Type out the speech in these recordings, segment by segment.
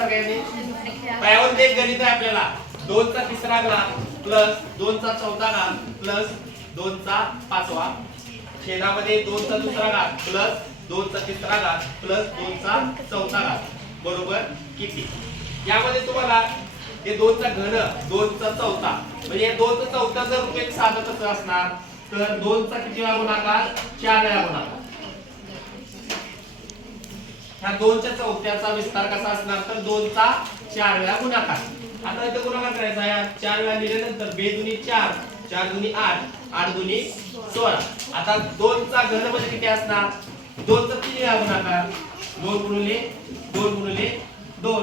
सगळ्यांनी पायावर एक गणित आहे आपल्याला 2 चा तिसरा घात प्लस 2 चा चौथा घात प्लस 2 चा पाचवा छेदामध्ये 2 चा दुसरा घात प्लस 2 चा तिसरा घात प्लस 2 चा चौथा घात बरोबर किती. यामध्ये तुम्हाला हे 2 चा घन 2 चा चौथा म्हणजे 2 चा चौथा जर रुपये साधं कसं असणार तर 2 चा किती वेळा गुणाकार 4 वेळा गुणाकार. ह्या 2 च्या चौथ्याचा विस्तार कसा असणार तर 2 चा 4 वेळा गुणाकार. आता इथे गुणाकार करायचा आहे 4 वेळा लिहिल्यानंतर 2 दुनी 4 4 दुनी 8 8 दुनी 16. आता 2 चा घन म्हणजे किती असणार 2 चा 3 वेळा गुणाकार 2 गुणिले 2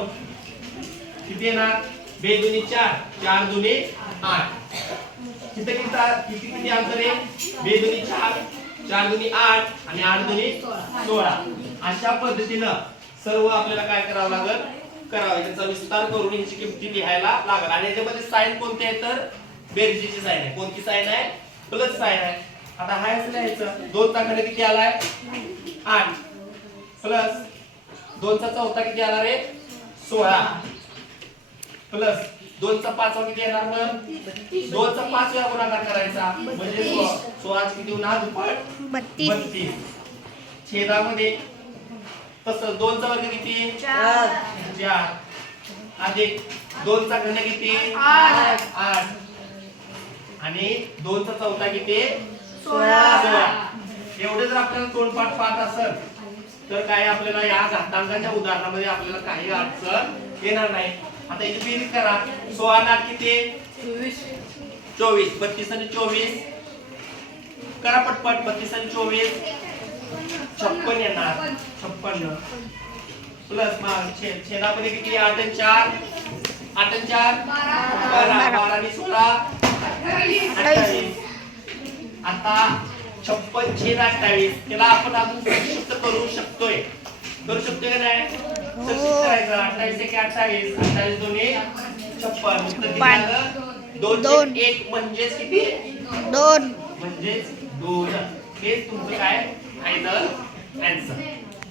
किती येणार 2 दुनी 4 4 दुनी 8. किती किती अंतर आहे 2 दुनी 4 4 दुनी 8 आणि 8 दुनी 16. अशा पद्धतीनं सर्व आपल्याला काय करावं लागेल करावं त्याचा विस्तार करून याची किंमत लिहायला लागेल. आणि याच्यामध्ये साइन कोणती आहे तर बेरजेची साइन आहे. कोणती साइन आहे प्लस साइन आहे. आता हा असं लिहायचं 2 चा घन किती आलाय 8 प्लस 2 चा चौथा किती आला रे 16 प्लस 2 चा पाचवा किती येणार मग 2 चा 5 वेळा गुणाकार करायचा म्हणजे 16 किती होणार दुप्पट 32. छेदामध्ये तसं 2 चा वर्ग किती 4 अधिक 2 चा घन किती 8 आणि 2 चा चौथा किती 16. एवढे जर आपल्याला तोंडपाठ पाठ असेल तर काय आपल्याला या घातांकाच्या उदाहरणामध्ये आपल्याला काही अडचण येणार नाही. आता इथे बेरीज करा 16 आणि 8 किती 24 32 आणि 24 करा पटपट 32 आणि 24 56 येणार 56 प्लस मग छेदामध्ये किती 8 आणि 4 8 आणि 4 12 12 आणि 16 28. आता 56 छेद 28 त्याला आपण अजून संक्षिप्त करू शकतोय का नाही संक्षिप्त करायचं 28 एक 28 28 दोन्ही 56 2 1 म्हणजेच किती 2 म्हणजेच 2. हेच तुमचं काय फायनल आन्सर.